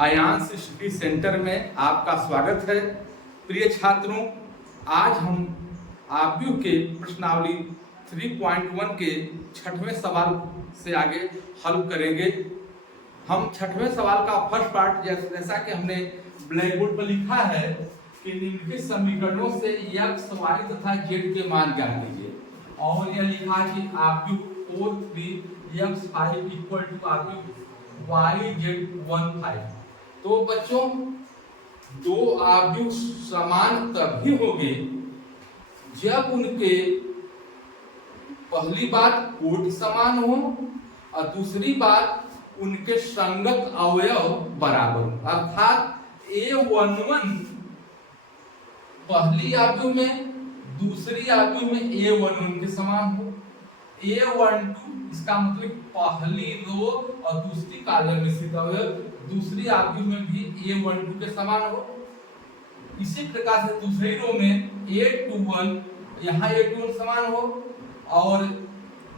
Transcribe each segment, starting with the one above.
Aayansh study centre में आपका स्वागत है। प्रिय छात्रों, आज हम आव्यूह के प्रश्नावली 3.1 के छठवें सवाल से आगे हल करेंगे। हम छठवें सवाल का फर्स्ट पार्ट जैसा कि हमने ब्लैक बोर्ड पर लिखा है कि निम्नलिखित समीकरणों से x, y तथा z के मान ज्ञात कीजिए। और यह लिखा है कि आव्यूह 4, 3 x 5 इक्वल टू आव्यूह y z 1 5। तो बच्चों, दो आव्यूह समान तभी होंगे जब उनके पहली बात कोटि समान हो और दूसरी बात उनके संगत अवयव बराबर हो। अर्थात A11 पहली आव्यूह में दूसरी आव्यूह में A11 के समान हो। A12 इसका मतलब पहली रो और दूसरी कॉलम में स्थित अवयव दूसरी आव्यूह में भी A12 के समान हो। इसी प्रकार से दूसरी रो में A21 यहाँ A21 समान हो और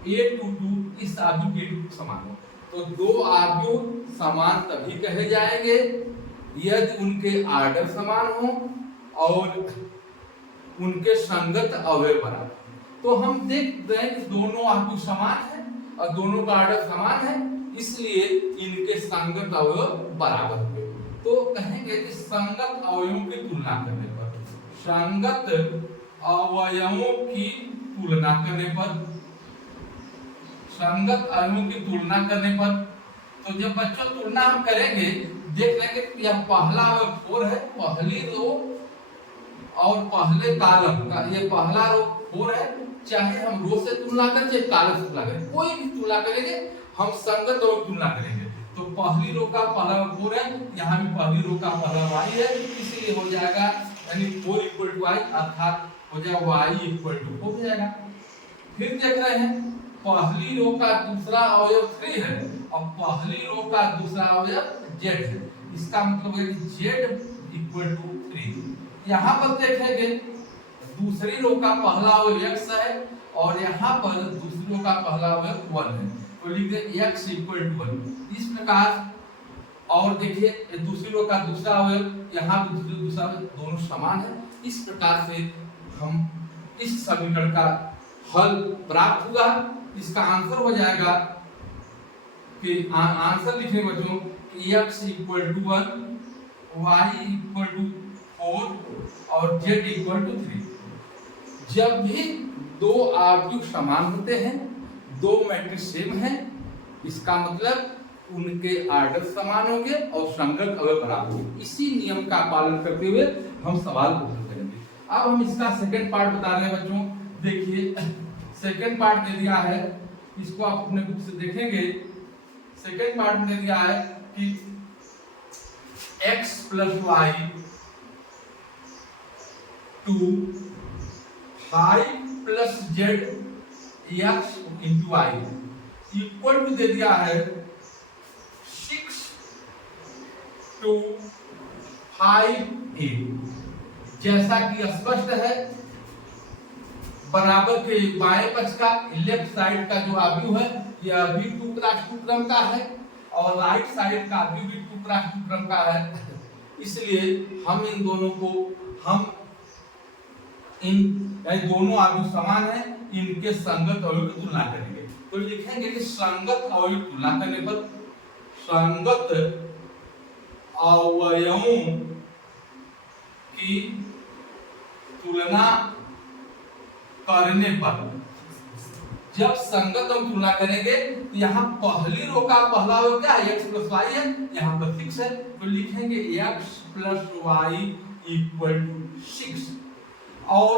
A22 इस आव्यूह के समान हो। तो दो आव्यूह समान तभी कहे जाएंगे यदि उनके आर्डर समान हो और उनके संगत अवयव बराबर। तो हम देख रहे हैं कि दोनों आव्यूह समान है और दोनों का आर्डर समान है, इसलिए इनके संगत अवयव बराबर होंगे। तो कहेंगे कि संगत अवयवों की तुलना करने पर, संगत अवयवों की तुलना करने पर, संगत अवयवों की तुलना करने पर, तो जब बच्चों तुलना हम करेंगे देख लेंगे कि यह पहला अवयव 4 है, पहली रो और पहले कॉलम का ये पहला रो 4 है। चाहे हम रो से तुलना करें चाहे कॉलम से तुलना करें, कोई भी तुलना करेंगे हम संगत और तुलना करेंगे। तो पहली रो का पहला 4 है, यहाँ भी पहली रो का पहला y है, इसलिए हो जाएगा यानी 4 इक्वल टू y, अर्थात हो जाएगा y इक्वल टू 4 हो जाएगा। फिर देख रहे हैं पहली रो का दूसरा अवयव 3 है और पहली रो का दूसरा अवयव z है। इसका मतलब है कि z इक्वल टू 3। यहाँ पर देखेंगे दूसरी रो का पहला अवयव x है और यहाँ पर दूसरी रो का पहला अवयव 1 है, तो लिख दें x इक्वल टू 1। इस प्रकार और देखिए दूसरी रो का दूसरा अवयव यहाँ पर दूसरा दोनों समान है। इस प्रकार से हम इस समीकरण का हल प्राप्त हुआ। इसका आंसर हो जाएगा कि आंसर लिखने बच्चों x equal to 1, y equal to 4 और z इक्वल टू 3। जब भी दो आव्यूह समान होते हैं, दो मैट्रिक्स सेम है, इसका मतलब उनके आर्डर समान होंगे और संगत अवयव बराबर होंगे। इसी नियम का पालन करते हुए हम सवाल को हल करेंगे। अब हम इसका सेकंड पार्ट बता रहे हैं बच्चों। देखिए सेकंड पार्ट दे दिया है, इसको आप अपने बुक से देखेंगे। सेकंड पार्ट में दे दिया है कि x plus y to 5 plus z x into y equal to दे दिया है 6 टू 5a। जैसा कि स्पष्ट है, बराबर के बाएं पक्ष का लेफ्ट साइड का जो आव्यूह है यह भी 2x2 क्रम का है और राइट साइड का आव्यूह भी 2x2 क्रम का है। इसलिए हम इन दोनों को दोनों आव्यूह समान है, इनके संगत अवयव की तुलना करेंगे। तो लिखेंगे कि संगत अवयव की तुलना करने पर, संगत अवयवों की तुलना करने पर, जब संगत हम तुलना करेंगे तो यहाँ पहली रो का पहला अवयव क्या है, x प्लस y है, यहाँ पर 6 है, तो लिखेंगे x plus y equal to 6। और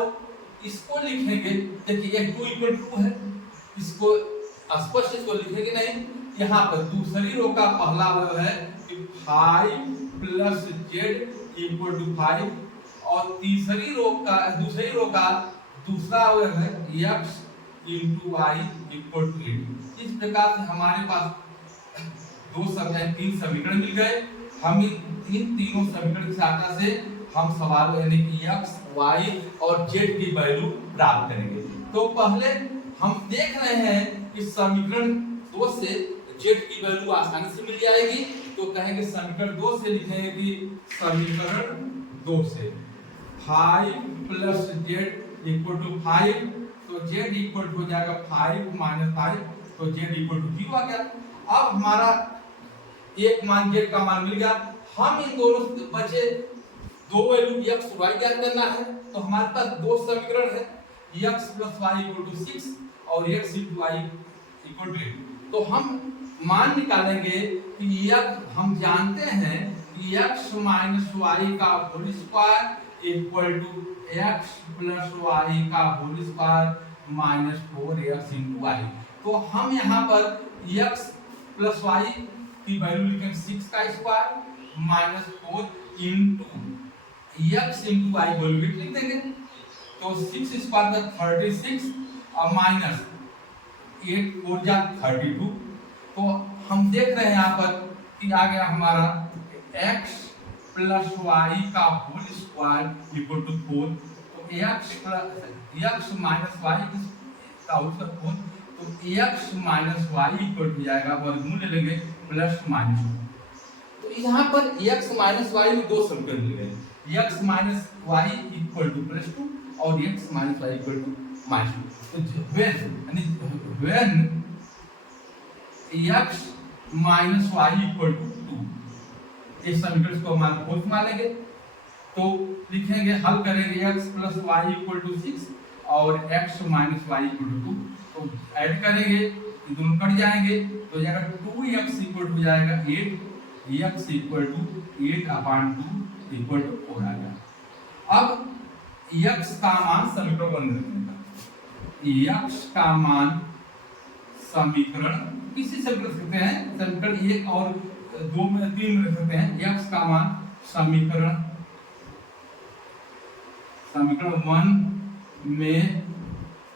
इसको लिखेंगे, देखिए ये 2 इक्वल टू है, इसको स्पष्ट इसको लिखेंगे नहीं। यहाँ पर दूसरी रो का पहला अवयव है कि 5 प्लस z इक्वल टू 5 और तीसरी रो का दूसरी रो का दूसरा अवयव है x into y equal to 8। इस प्रकार से हमारे पास तीन समीकरण मिल गए। हम इन तीनों समीकरण की सहायता से हम सवाल यानी कि x, y और z की वैल्यू प्राप्त करेंगे। तो पहले हम देख रहे हैं कि समीकरण 2 से z की वैल्यू आसानी से मिल जाएगी। तो कहेंगे समीकरण 2 से लिखेंगे कि समीकरण 2 से 5 प्लस जेड इक्वल टू 5, तो जेड इक्वल टू हो जाएगा 5 माइनस 5, तो जेड इक्वल टू 0 आ गया। अब हमारा एक मान जेड का मान मिल गया। हम इन दोनों बचे दो वैल्यू x y ज्ञात करना है, तो हमारे पास दो समीकरण है, x plus Y equal to 6 और x into Y equal to 8। तो हम मान निकालेंगे कि हम जानते हैं कि x माइनस वाई का whole square equal to x plus Y का whole square minus 4x into y. तो हम यहाँ पर x प्लस वाई की वैल्यू लिखेंगे 6 का square minus 4 into x into y value लिख देंगे। तो 6 स्क्वायर का 36 और माइनस 8 4 जा 32। तो हम देख रहे हैं यहाँ पर कि आ गया हमारा x प्लस वाई का होल स्क्वायर इक्वल टू 4। तो x माइनस वाई का होल स्क्वायर 4, तो x minus Y equal to जाएगा वर्गमूल ले लेंगे प्लस माइनस। तो यहाँ पर x माइनस वाई में दो समीकरण मिल गए, x minus Y equal to plus 2 और x minus Y equal to minus 2। तो when x minus Y equal to 2, इस समीकरण को हमारे फोर्थ मानेंगे। तो लिखेंगे, हल करेंगे x plus Y equal to 6 और x minus Y equal to 2। तो ऐड करेंगे, ये दोनों कट जाएंगे, तो जाएगा 2x इक्वल टू जाएगा 8, x equal to 8/2 equal to 4 आ गया। अब x का मान समीकरण 1 में रखने का, x का मान समीकरण किसी समीकरण रखते हैं, समीकरण 1 और 2 में 3 में रख सकते हैं। x का मान समीकरण 1 में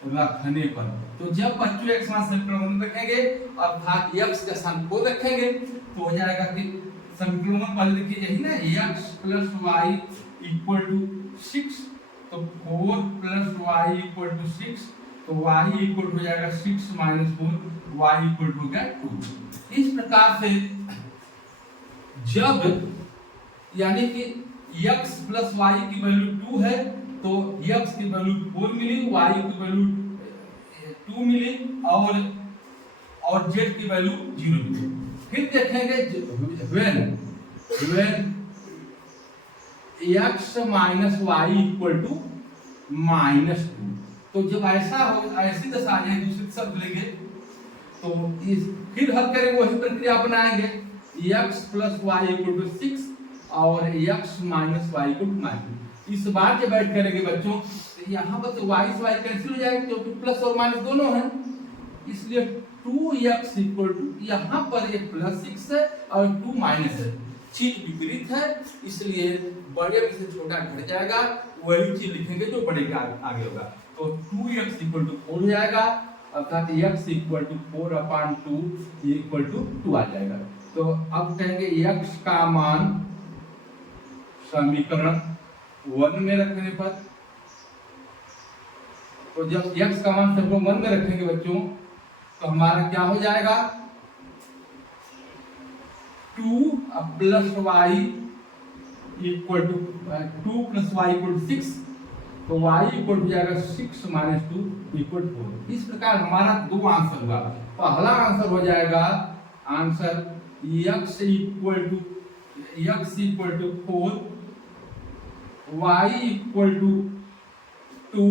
रखने पर, तो जब बच्चों x मान समीकरण 1 में रखेंगे अर्थात x का स्थान को रखेंगे, तो हो जाएगा कि समीकरण 1 पहले देखिए यही ना, x plus Y equal to 6, तो 4 प्लस वाई इक्वल टू 6, तो y इक्वल हो जाएगा 6 माइनस 4, y इक्वल टू क्या 2। इस प्रकार से जब यानी कि x प्लस वाई की वैल्यू 2 है, तो x की वैल्यू 4 मिली, y की वैल्यू 2 मिली और z की वैल्यू 0 मिली। फिर देखेंगे when x minus Y equal to minus 2, तो जब ऐसा हो, ऐसी दशा आ जाए, दूसरे शब्द लेंगे तो फिर हल करेंगे, वही प्रक्रिया अपनाएंगे, x plus Y equal to 6 और x minus Y equal to -2। इस बार जब ऐड करेंगे बच्चों, तो यहाँ पर तो y से y कैंसिल हो जाएगा क्योंकि प्लस और माइनस दोनों हैं, इसलिए 2x इक्वल टू, यहाँ पर ये प्लस 6 है और 2 माइनस है, चीज विपरीत है, इसलिए बड़े में से छोटा घट जाएगा, वही चीज लिखेंगे जो बड़े के आगे होगा। तो 2x इक्वल टू 4 हो जाएगा, अर्थात x equal to 4/2 equal to 2 आ जाएगा। तो अब कहेंगे x का मान समीकरण 1 में रखने पर, तो जब x का मान समीकरण 1 में रखेंगे बच्चों, तो हमारा क्या हो जाएगा, 2 plus Y equal to 2 plus Y equal to 6, तो y इक्वल हो जाएगा 6 माइनस 2 इक्वल 4। इस प्रकार हमारा दो आंसर हुआ। पहला आंसर हो जाएगा answer x equal to 4, y equal to 2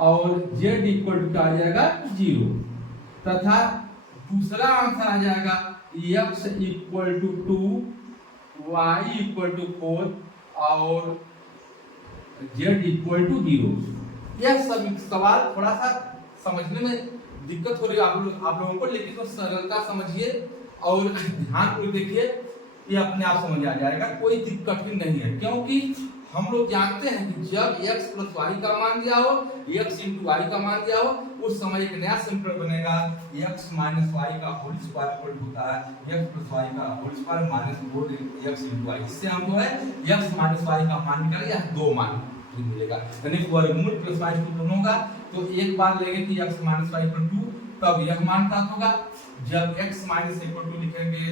और z इक्वल टू क्या आ जाएगा 0, तथा दूसरा आंसर आ जाएगा x equal to 2, y equal to 4 और z इक्वल टू 0। यह सब सवाल थोड़ा सा समझने में दिक्कत हो रही है आप लोगों को, लेकिन तो सरलता समझिए और ध्यान देखिए, ये अपने आप समझ आ जाएगा, कोई दिक्कत भी नहीं है, क्योंकि हम लोग जानते हैं कि जब x प्लस वाई का मान दिया हो, x इंटू वाई का मान दिया हो, उस समय एक नया समीकरण बनेगा, x माइनस वाई का होल स्क्वायर इक्वल होता है x प्लस वाई का whole square minus 4x into Y. इससे हम जो है x माइनस वाई का मान निकालेंगे, या दो मान मिलेगा, यानी वर्गमूल प्लस वाई दोनों होगा। तो एक बार लेंगे कि x minus Y equal to तब यह मान प्राप्त होगा। जब x माइनस इक्वल टू लिखेंगे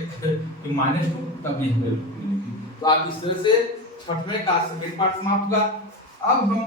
तो माइनस 2 तब यह वैल्यू मिलेगी। तो आप इस तरह से छठवें का सेकंड पार्ट समाप्त हुआ। अब हम